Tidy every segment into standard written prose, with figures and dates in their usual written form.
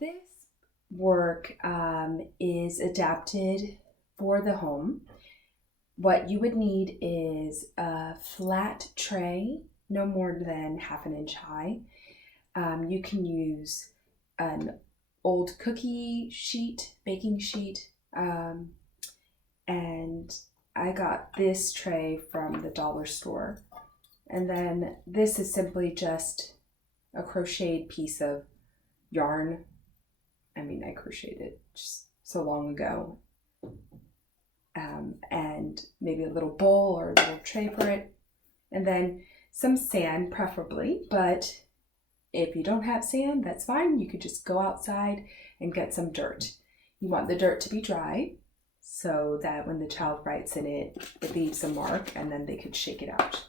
This work is adapted for the home. What you would need is a flat tray, no more than 1/2 inch high. You can use an old cookie sheet, baking sheet, and I got this tray from the dollar store. And then this is simply just a crocheted piece of yarn. I mean, I crocheted it just so long ago. And maybe a little bowl or a little tray for it. And then some sand, preferably, but if you don't have sand, that's fine. You could just go outside and get some dirt. You want the dirt to be dry so that when the child writes in it, it leaves a mark and then they could shake it out.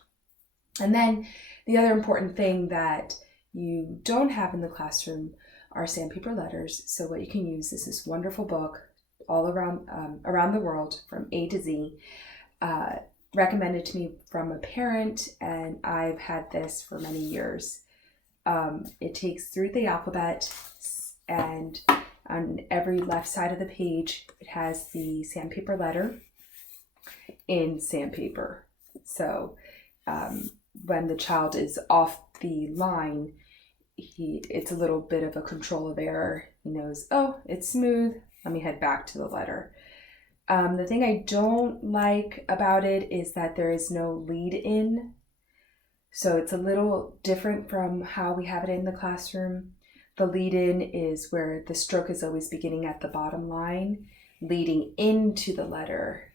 And then the other important thing that you don't have in the classroom are sandpaper letters. So what you can use is this wonderful book all around the world from A to Z, recommended to me from a parent, and I've had this for many years. It takes through the alphabet, and on every left side of the page, it has the sandpaper letter in sandpaper. So when the child is off the line, it's a little bit of a control of error. He knows, oh, it's smooth. Let me head back to the letter. The thing I don't like about it is that there is no lead in. So it's a little different from how we have it in the classroom. The lead in is where the stroke is always beginning at the bottom line, leading into the letter,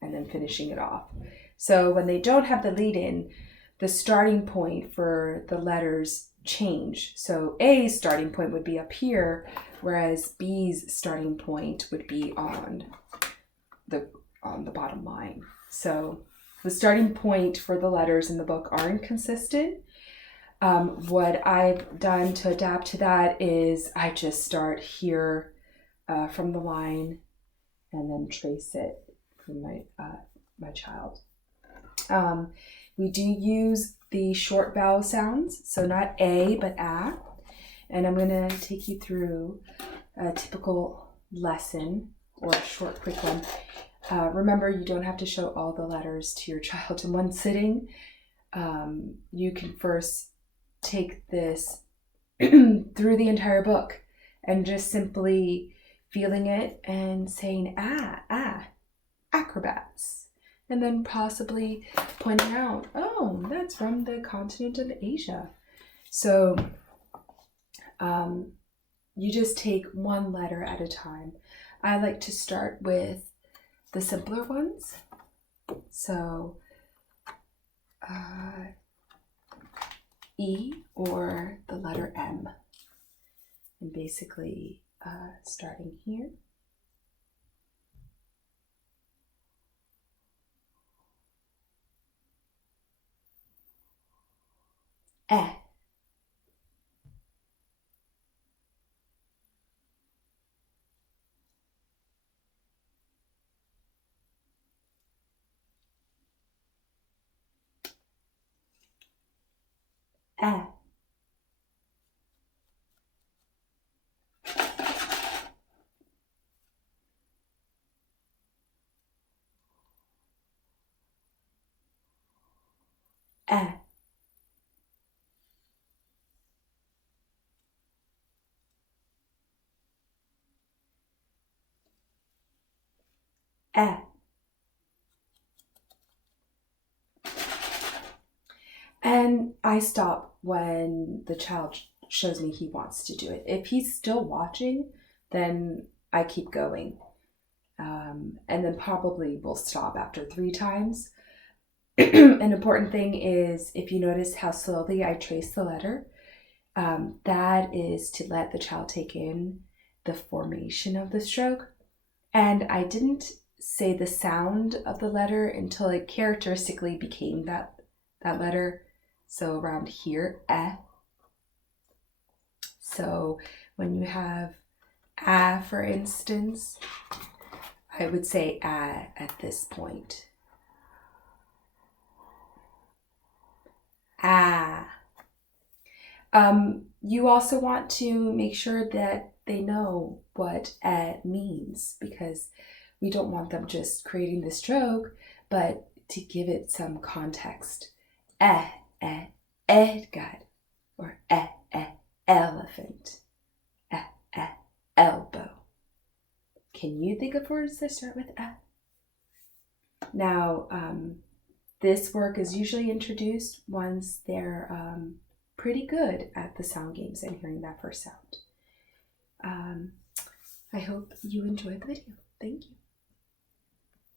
and then finishing it off. So when they don't have the lead in, the starting point for the letters change. So A's starting point would be up here, whereas B's starting point would be on the bottom line. So the starting point for the letters in the book aren't consistent. What I've done to adapt to that is I just start here from the line and then trace it for my child. We do use the short vowel sounds, so not A, but A. And I'm going to take you through a typical lesson, or a short, quick one. Remember, you don't have to show all the letters to your child in one sitting. You can first take this through the entire book and just simply feeling it and saying, acrobats. And then possibly pointing out, oh, that's from the continent of Asia. So you just take one letter at a time. I like to start with the simpler ones. So E or the letter M. And basically starting here. E. E. E. E. And I stop when the child shows me he wants to do it. If he's still watching, then I keep going. And then probably we'll stop after 3 times. An important thing is, if you notice how slowly I trace the letter, that is to let the child take in the formation of the stroke. And I didn't say the sound of the letter until it characteristically became that letter. So around here, eh. So when you have ah, for instance, I would say ah at this point. Ah. You also want to make sure that they know what means, because we don't want them just creating the stroke, but to give it some context. Edgar, or elephant. Elbow. Can you think of words that start with a? Now, this work is usually introduced once they're pretty good at the sound games and hearing that first sound. I hope you enjoyed the video. Thank you.